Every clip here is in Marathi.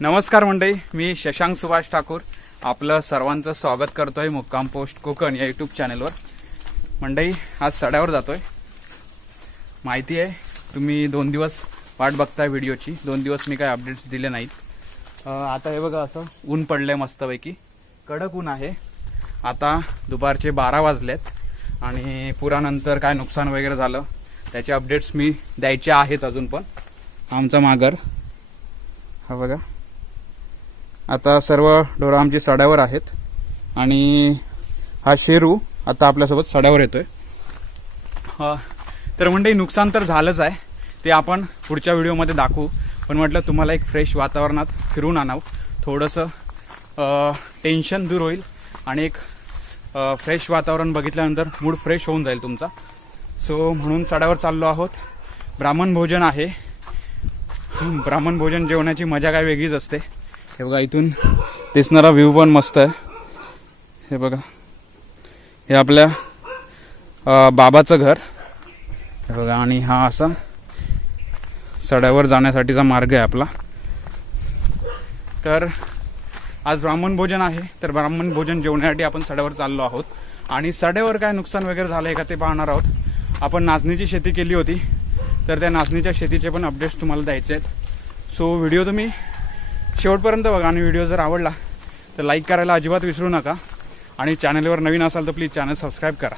नमस्कार मंडळी मी शशांक सुभाष ठाकूर. आपलं सर्वांचं स्वागत करतोय मुक्काम पोस्ट कोकण या यूट्यूब चॅनलवर मंडळी आज सड्यावर जातोय. माहिती आहे तुम्ही दोन दिवस वाट बघताय व्हिडिओची. दोन दिवस मी काय अपडेट्स दिले नाहीत. आता हे बघा असं ऊन पडलंय मस्तपैकी. कडक ऊन आहे. आता दुपारचे बारा वाजलेत आणि पुरानंतर काय नुकसान वगैरे झालं त्याचे अपडेट्स मी द्यायचे आहेत अजून पण. आमचा मागर हा बघा. आता सर्व ढोरं आमची सड्यावर आहेत. आणि हा शेरू आता आपल्यासोबत सड्यावर येतोय. तर म्हणजे नुकसान तर झालंच आहे. ते आपण पुढच्या व्हिडिओमध्ये दाखवू. पण म्हटलं तुम्हाला एक फ्रेश वातावरणात फिरून आणावं. थोडंसं टेन्शन दूर होईल. आणि एक फ्रेश वातावरण बघितल्यानंतर मूड फ्रेश होऊन जाईल तुमचा. सो म्हणून सड्यावर चाललो आहोत. ब्राह्मण भोजन आहे. ब्राह्मण भोजन जेवणाची मजा काय वेगळीच असते. हे बघा इथून दिसणारा व्ह्यू पण मस्त आहे. हे बघा. हे आपल्या बाबाचं घर. हे बघा आणि हा असा सड्यावर जाण्यासाठीचा मार्ग आहे आपला. तर आज ब्राह्मण भोजन आहे. तर ब्राह्मण भोजन जेवण्यासाठी आपण सड्यावर चाललो आहोत. आणि सड्यावर काय नुकसान वगैरे झालं आहे का ते पाहणार आहोत. आपण नाचणीची शेती केली होती. तर त्या नाचणीच्या शेतीचे पण अपडेट्स तुम्हाला द्यायचे आहेत. सो व्हिडिओ तुम्ही शेवटपर्यंत बघा आणि व्हिडिओ जर आवडला तर लाईक करायला अजिबात विसरू नका. आणि चॅनलवर नवीन असाल तर प्लीज चॅनल सबस्क्राईब करा.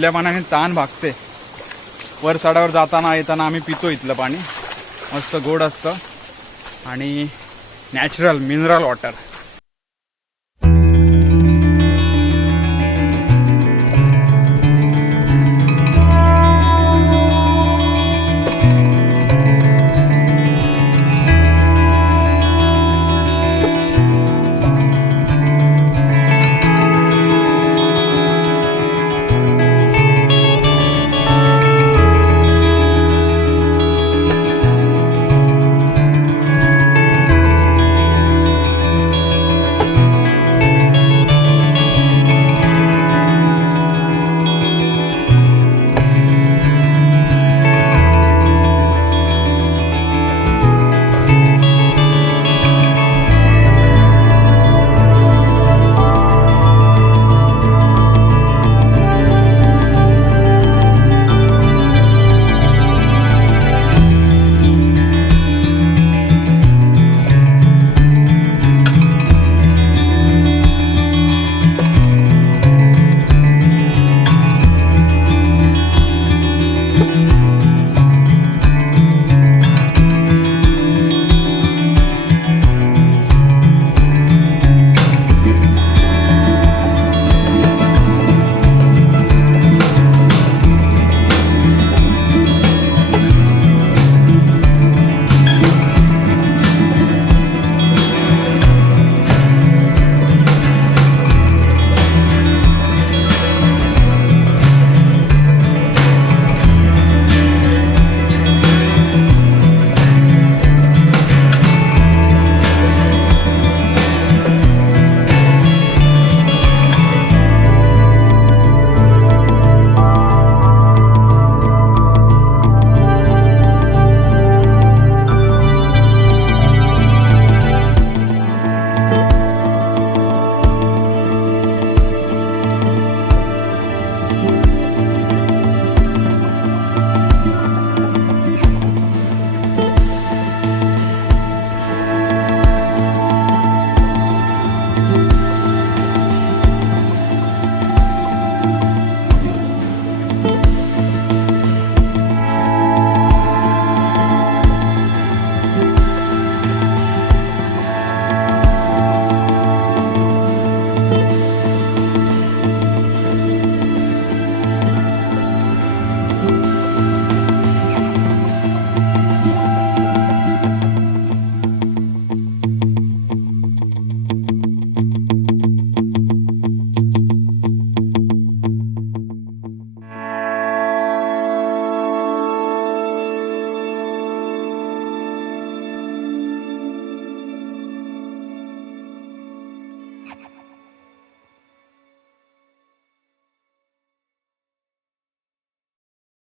इथल्या पाण्याने ताण भागते. वर सडावर जाताना येताना आम्ही पितो इथलं पाणी. मस्त गोड असतं. आणि नॅचरल मिनरल वॉटर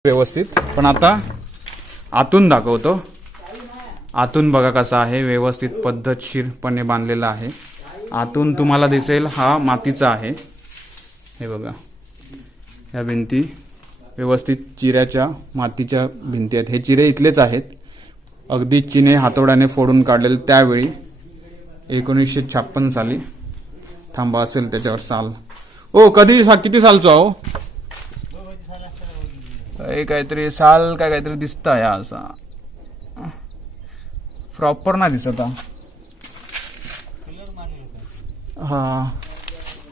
व्यवस्थित. पण आता आतून दाखवतो. आतून बघा कसा आहे व्यवस्थित पद्धतशीरपणे बांधलेला आहे. आतून तुम्हाला दिसेल हा मातीचा आहे. हे बघा. ह्या भिंती व्यवस्थित चिऱ्याच्या मातीच्या भिंती आहेत. हे चिरे इथलेच आहेत. अगदी चिने हातोड्याने फोडून काढलेले त्यावेळी एकोणीसशे छप्पन साली. थांबा असेल त्याच्यावर साल. ओ कधी सा किती सालचो आहो हो? हे काहीतरी साल काय काहीतरी दिसत आहे असा. प्रॉपर नाही दिसत हा.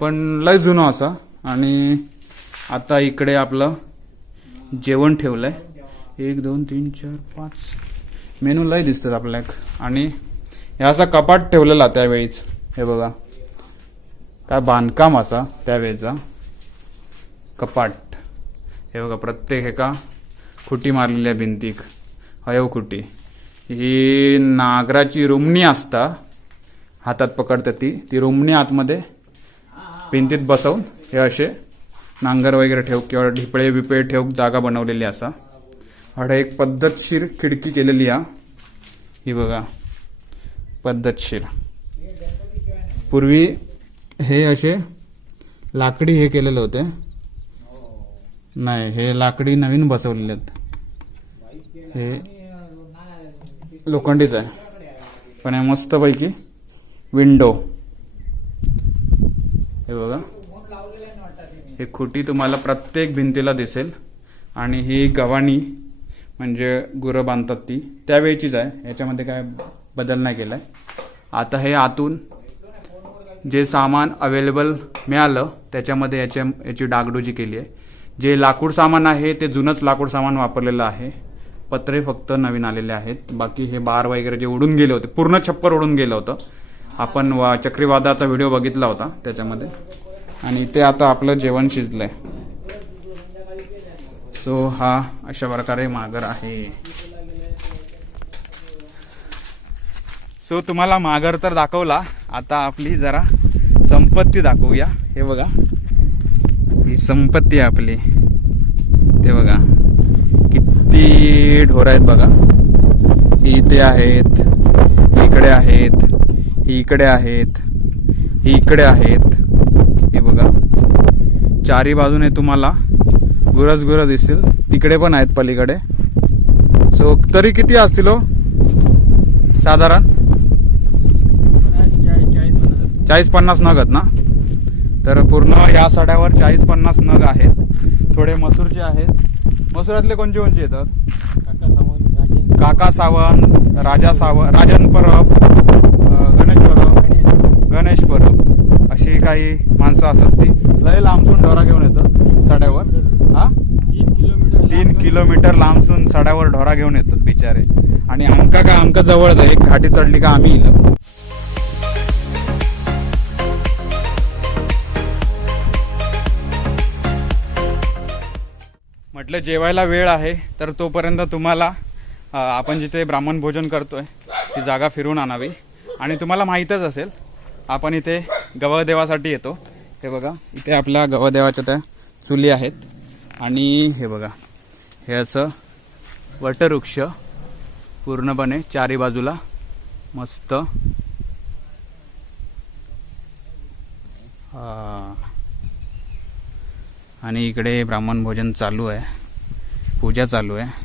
पण लय जुनं असा. आणि आता इकडे आपलं जेवण ठेवलं आहे एक दोन तीन चार पाच. मेनू लय दिसतात आपल्याक आणि हे असा कपाट ठेवलेला त्यावेळीच. हे बघा. काय बांधकाम असा त्यावेळेचा कपाट. हे बघा प्रत्येक एका खुटी मारलेल्या भिंतीक. हयव हो खुटी. ही नागराची रुमणी असता हातात पकडतात ती ती रुमणी आतमध्ये भिंतीत बसवून हे असे नांगर वगैरे ठेव किंवा ढिपळे बिपळे ठेव जागा बनवलेली असा. हडे एक पद्धतशीर खिडकी केलेली हा. ही बघा पद्धतशीर. पूर्वी हे असे लाकडी हे केलेले होते. नाही हे लाकडी नवीन बसवलेले आहेत. हे लोखंडीच आहे. पण हे मस्तपैकी विंडो. हे बघा. हे खुटी तुम्हाला प्रत्येक भिंतीला दिसेल. आणि ही गव्हाणी म्हणजे गुरं बांधतात ती त्यावेळीचीच आहे. याच्यामध्ये काय बदल नाही केला आहे आता हे आतून जे सामान अवेलेबल मिळालं त्याच्यामध्ये याच्या याची डागडुजी केली आहे. जे लाकूड सामान आहे ते जुनंच लाकूड सामान वापरलेलं आहे. पत्रे फक्त नवीन आलेले आहेत. बाकी हे बार वगैरे जे उडून गेले होते पूर्ण छप्पर उडून गेलं होतं. आपण वा चक्रीवादाचा व्हिडिओ बघितला होता त्याच्यामध्ये. आणि ते आता आपलं जेवण शिजलंय. सो हा अशा प्रकारे मागर आहे. सो तुम्हाला मागर तर दाखवला. आता आपली जरा संपत्ती दाखवूया. हे बघा. ही संपत्ती आहे आपली. ते बघा. किती ढोर आहेत बघा. ही इथे आहेत. इकडे आहेत. ही इकडे आहेत. ही इकडे आहेत. हे बघा. चारी बाजूने तुम्हाला गुरज गुरं दिसतील. तिकडे पण आहेत पलीकडे. सो तरी किती असतील हो? साधारण? चाळीस पन्नास नग ना? तर पूर्ण या सड्यावर चाळीस पन्नास नग आहेत. थोडे मसूरचे आहेत. मसुरातले कोणचे कोणचे येतात? काका सावंत राजा. सावंत राजन परब गणेश परब गणेश परब. अशी काही माणसं असतात ती. लय लांबसून ढोरा घेऊन येतात सड्यावर. हा? तीन किलोमीटर लांबसून सड्यावर ढोरा घेऊन येतात बिचारे. आणि आमका का आमका जवळच आहे. एक घाटी चढली का आम्ही म्हटलं जेवायला वेळ आहे तर तोपर्यंत तुम्हाला आपण जिथे ब्राह्मण भोजन करतोय ती जागा फिरून आणावी. आणि तुम्हाला माहीतच असेल आपण इथे गवदेवासाठी येतो. हे बघा इथे आपल्या गवदेवाच्या त्या चुली आहेत. आणि हे बघा हे असं वटवृक्ष पूर्णपणे चारी बाजूला मस्त. हा. आणि इकडे ब्राह्मण भोजन चालू आहे. पूजा चालू आहे.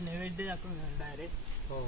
नैवेद्य दाखवून डायरेक्ट हो.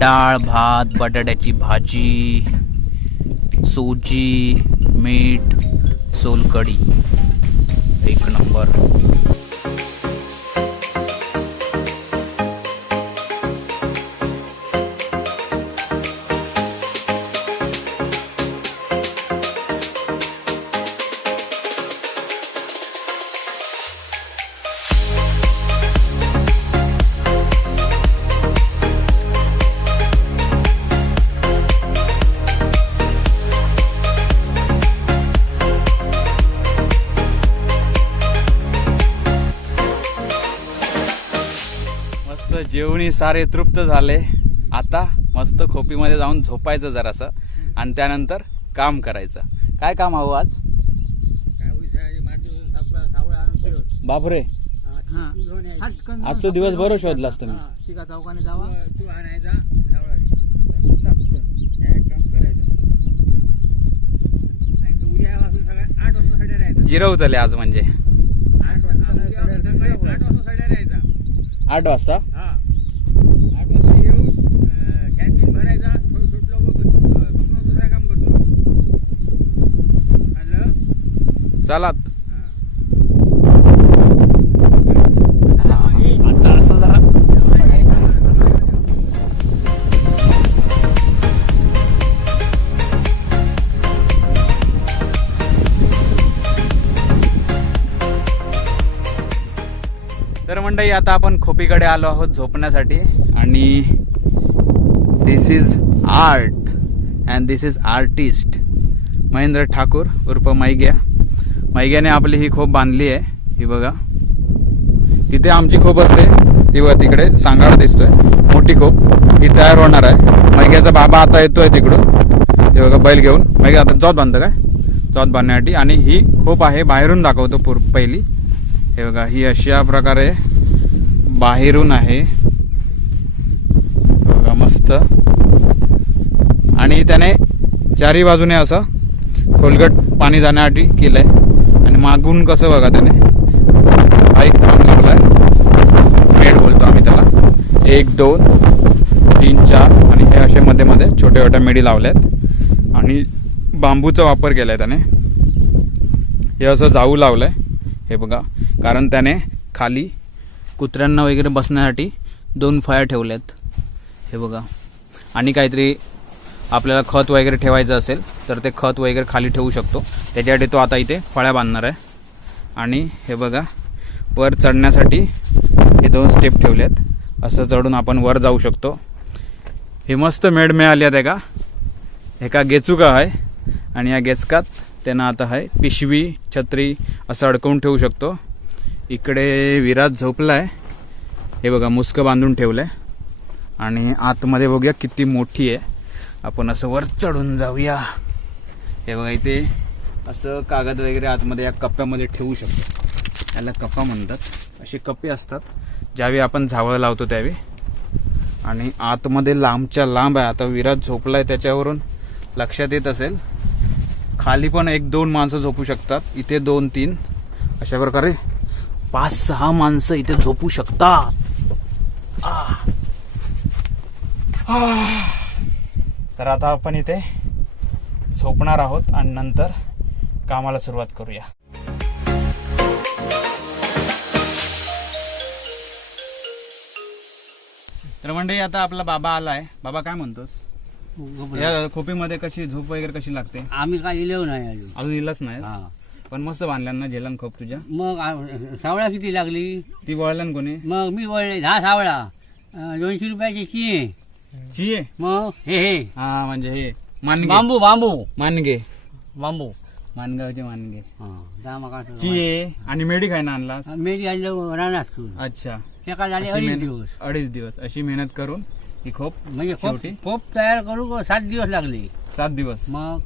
डाळ भात बटाट्याची भाजी सोजी मीठ सोलकढी. एक नंबर. सारे तृप्त झाले. आता मस्त खोपीमध्ये जाऊन झोपायचं जरासं आणि त्यानंतर काम करायचं. काय काम हवं हो आज? बापरे. आजचा दिवस बरं शोधलास तुम्ही. चौकाने जावा तू आणायचा काम करायचं. आठ वाजता जिरवतले आज म्हणजे. आठ वाजता उद्यापासून सकाळी आठ वाजता साड्या राहायचा आठ वाजता हा आठ वाजता येऊन अं, कॅन्टीन भरायचा थोडं सुटलं मग अं, स्वप्न दुसरा काम करतो हॅलो चलात. असं तर मंडळी आता आपण खोपीकडे आलो आहोत झोपण्यासाठी आणि this is art and this is artist Mahendra Thakur उर्फ मैग्या मैग्याने आपली ही खोप बांधली आहे. ही बघा. इथे आमची खोप असते. ती बघा तिकडे सांगाड दिसतोय. मोठी खोप. ही तयार होणार आहे. मैग्याचा बाबा आता येतोय तिकडून. ते बघा बैल घेऊन. मैग्या आता जॉत बांधतं काय? जॉत बांधण्यासाठी. आणि ही खोप आहे बाहेरून दाखवतो पूर पहिली. हे बघा ही अशा प्रकारे बाहेरून आहे. बघा मस्त. आणि त्याने चारी बाजूने असं खोलगट पाणी जाण्यासाठी केलंय. आहे मागून कसं बघा त्याने? एक खांब आहे मेड बोलतो आम्ही त्याला. एक दोन तीन चार आणि हे असे मध्ये मध्ये छोट्या छोट्या मेडी लावल्यात आणि बांबूचा वापर केला आहे त्याने. हे असं जाऊ लावलंय. हे बघा. कारण त्याने खाली कुत्र्यांना वगैरे बसण्यासाठी दोन फळ्या ठेवल्यात हे बघा. आणि काहीतरी आपल्याला खत वगैरे ठेवायचं असेल तर ते खत वगैरे खाली ठेवू शकतो. त्याच्यासाठी तो आता इथे फळ्या बांधणार आहे. आणि हे बघा वर चढण्यासाठी हे दोन स्टेप ठेवले आहेत असं चढून आपण वर जाऊ शकतो. हे मस्त मेड मिळाली आहे का? एका गेचुका आहे. आणि या गेचकात त्यांना आता आहे पिशवी छत्री असं अडकवून ठेवू शकतो. इकडे विराज झोपला आहे हे बघा मुस्क बांधून ठेवलं आहे आणि आतमध्ये बघूया किती मोठी आहे. आपण असं वर चढून जाऊया. हे बघा इथे असं कागद वगैरे आतमध्ये या कप्प्यामध्ये ठेवू शकतो. याला कप्पा म्हणतात. असे कप्पे असतात ज्यावेळी आपण झावळ लावतो त्यावेळी. आणि आतमध्ये लांबच्या लांब आहे. आता विराज झोपलाय त्याच्यावरून लक्षात येत असेल. खाली पण एक दोन माणसं झोपू शकतात. इथे दोन तीन. अशा प्रकारे पाच सहा माणसं इथे झोपू शकतात. आ, आ। तर आता आपण इथे झोपणार आहोत आणि नंतर कामाला सुरुवात करूया. तर मंडळी आता आपला बाबा आलाय. बाबा काय म्हणतोस? या खोपीमध्ये कशी झोप वगैरे कशी लागते? आम्ही काय इलेव नाही अजून. अजून इलाच नाही? हा. पण मस्त बांधल्या ना झेलन खोप तुझ्या? मग आ- सावळा किती लागली? ती वळलन कोणी? मग मी वळले दहा सावळा. अं, दोनशे रुपयाची चिये चिये मग हे हे. हा म्हणजे हे मानगे. बांबू बांबू. मानगे. बांबू. मानगावचे मानगे. चिये आणि मेडी खायला आणलास? मेरी आणलं रानात तू अच्छा. एका झाले? अशी अडीच मेहनत- दिवस. अडीच दिवस. अशी मेहनत करून ही खोप म्हणजे खोप? खोप तयार करू सात दिवस लागले. सात दिवस. मग?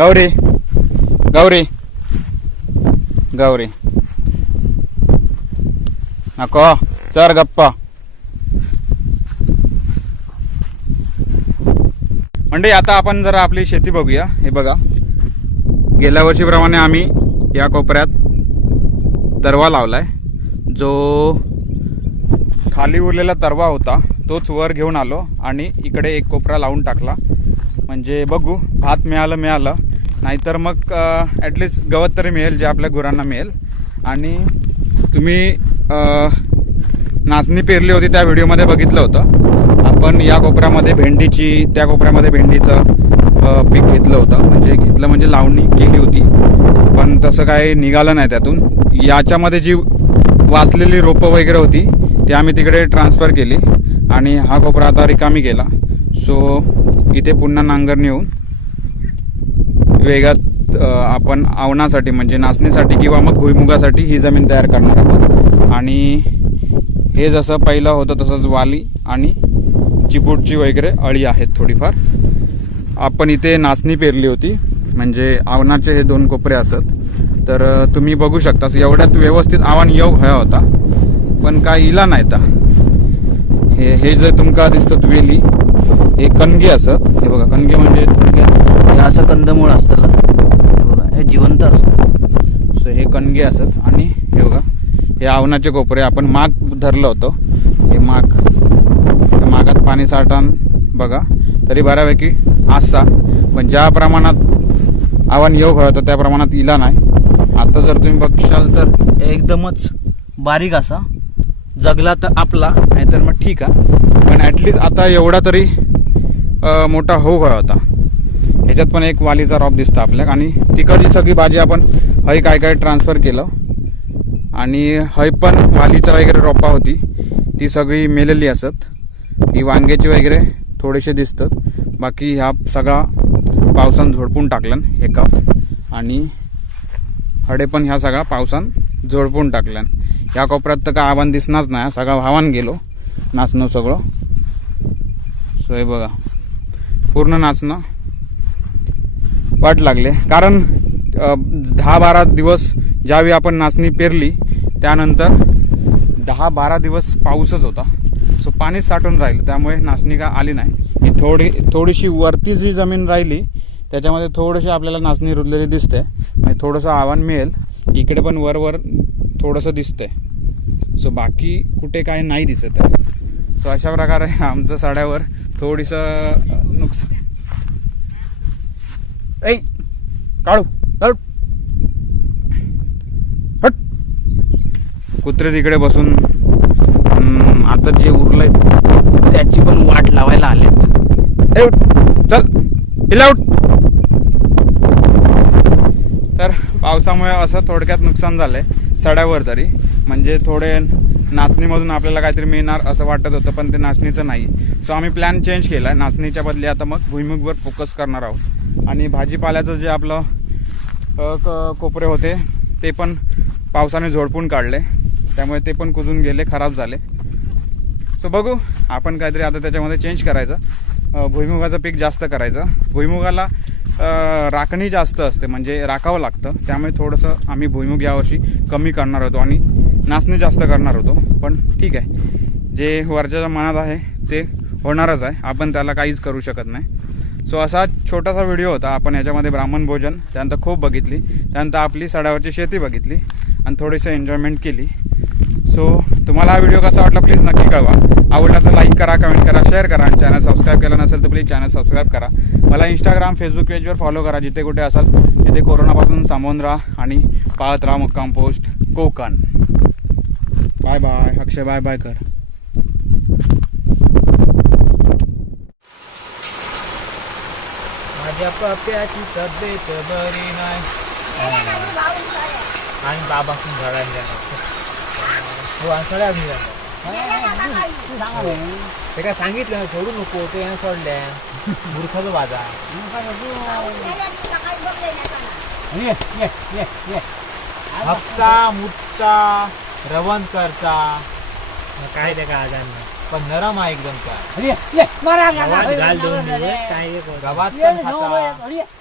गौरी गौरी गौरी. नको चर गप्पा. म्हणजे आता आपण जरा आपली शेती बघूया. हे बघा. गेल्या वर्षीप्रमाणे आम्ही या कोपऱ्यात तरवा लावलाय. जो खाली उरलेला तरवा होता तोच वर घेऊन आलो आणि इकडे एक कोपरा लावून टाकला. म्हणजे बघू भात मिळालं मिळालं. नाहीतर मग ॲटलिस्ट गवत तरी मिळेल जे आपल्या गुरांना मिळेल. आणि तुम्ही नाचणी पेरली होती त्या व्हिडिओमध्ये बघितलं होतं. आपण या कोपऱ्यामध्ये भेंडीची त्या कोपऱ्यामध्ये भेंडीचं पीक घेतलं होतं. म्हणजे घेतलं म्हणजे लावणी केली होती. पण तसं काही निघालं नाही त्यातून. याच्यामध्ये जी वाचलेली रोपं वगैरे होती ती आम्ही तिकडे ट्रान्सफर केली. आणि हा कोपरा आता रिकामी गेला. सो इथे पुन्हा नांगरणी येऊन वेगात आपण आवनासाठी म्हणजे नाचणीसाठी किंवा मग भुईमुगासाठी ही जमीन तयार करणार आहोत. आणि हे जसं पहिलं होतं तसंच वाली आणि चिपूटची वगैरे अळी आहेत थोडीफार. आपण इथे नाचणी पेरली होती म्हणजे आवनाचे हे दोन कोपरे असत. तर तुम्ही बघू शकता एवढ्यात व्यवस्थित आव्हान येऊ हया होता. पण काय इला नाही ता. हे हे जे तुमका दिसतं वेली हे कणगे असत. हे बघा कणगे म्हणजे थोडक्यात हे असं कंदमूळ असतं हे बघा हे जिवंत असतं. सो हे कणगे असत आणि हे बघा हे आवनाचे कोपरे. आपण माग धरलं होतं. हे माग त्या मागात पाणी साठण बघा तरी बऱ्यापैकी आसा. पण ज्या प्रमाणात आव्हान येऊ होतं त्या प्रमाणात इला नाही. आता जर तुम्ही बघशाल तर एकदमच बारीक असा. जगला तर आपला नाहीतर मग ठीक आहे. पण ॲटलिस्ट आता एवढा तरी मोठा होऊ हवा होता ह्याच्यात पण एक वालीचा रॉप दिसतं आपल्याला. आणि तिकडची सगळी भाजी आपण हय काय काय ट्रान्सफर केलं. आणि हय पण वालीचा वगैरे रोपा होती. ती सगळी मेलेली असत. ही वांग्याची वगैरे थोडेसे दिसतात. बाकी ह्या सगळा पावसान झोडपून टाकलन एका आणि हडे पण ह्या सगळा पावसान झोडपून टाकल्यान. या कोपऱ्यात तर काय आव्हान दिसणारच नाही. सगळा भावान गेलो. नाचणं सगळं. सो हे बघा. पूर्ण नाचणं. वाट लागले. कारण दहा बारा दिवस ज्यावेळी आपण नाचणी पेरली त्यानंतर दहा बारा दिवस पाऊसच होता. सो पाणीच साठून राहिलं. त्यामुळे नाचणी का आली नाही. ही थोडी थोडीशी वरती जी जमीन राहिली त्याच्यामध्ये थोडीशी आपल्याला नाचणी रुजलेली दिसते. आणि थोडंसं आव्हान मिळेल. इकडे पण वरवर थोडंसं दिसतंय. सो बाकी कुठे काय नाही दिसत आहे. सो अशा प्रकारे आमचं साड्यावर थोडीसं ऐ काढू काढू हट कुत्रे तिकडे बसून आता जे उरलंय त्याची पण वाट लावायला आलेत. ए चल. इला उठ. तर पावसामुळे असं थोडक्यात नुकसान झालंय सड्यावर तरी. म्हणजे थोडे नाचणीमधून आपल्याला काहीतरी मिळणार असं वाटत होतं पण ते नाचणीचं नाही. सो आम्ही प्लॅन चेंज केला आहे नाचणीच्या बदली आता मग भुईमुगवर फोकस करणार आहोत. आणि भाजीपाल्याचं जे आपलं क- कोपरे होते ते पण पावसाने झोडपून काढले. त्यामुळे ते पण कुजून गेले खराब झाले. तर बघू आपण काहीतरी आता त्याच्यामध्ये चेंज करायचं. भुईमुगाचं पीक जास्त करायचं. भुईमुगाला राखणी जास्त असते म्हणजे राखावं लागतं. त्यामुळे थोडंसं आम्ही भुईमुग यावर्षी कमी करणार होतो आणि नाचणी जास्त करणार होतो. पण ठीक आहे. जे वरच्या मनात आहे ते होणारच आहे. आपण त्याला काहीच करू शकत नाही. सो असा छोटासा व्हिडिओ होता. आपण याच्यामध्ये ब्राह्मण भोजन त्यानंतर खूप बघितली. त्यानंतर आपली सडावरची शेती बघितली आणि थोडीशी एन्जॉयमेंट केली. सो तुम्हाला हा व्हिडिओ कसा वाटला प्लीज नक्की कळवा. आवडला तर लाईक करा कमेंट करा शेअर करा आणि चॅनल सबस्क्राईब केला नसेल तर प्लीज चॅनल सबस्क्राईब करा. मला इंस्टाग्राम फेसबुक पेजवर फॉलो करा. जिथे कुठे असाल तिथे कोरोनापासून सामोन राहा आणि पाहत राहा मुक्काम post Konkan. Bye bye Akshay bye bye कर. माझ्या पप्याची तब्येत बरी नाही. आणि बाबा झाडांच्या हो सगळ्या ते काय सांगितलं? सोडू नको ते यानं सोडल्या. मूर्खाचं बाजार ये ये ये ये. हप्ता मुठचा रवण करता. काय ते काय आजार? पण नरम आहे एकदम काय ये ये मारा गव्हात घाल दोन दिवस काय गव्हात पण खाता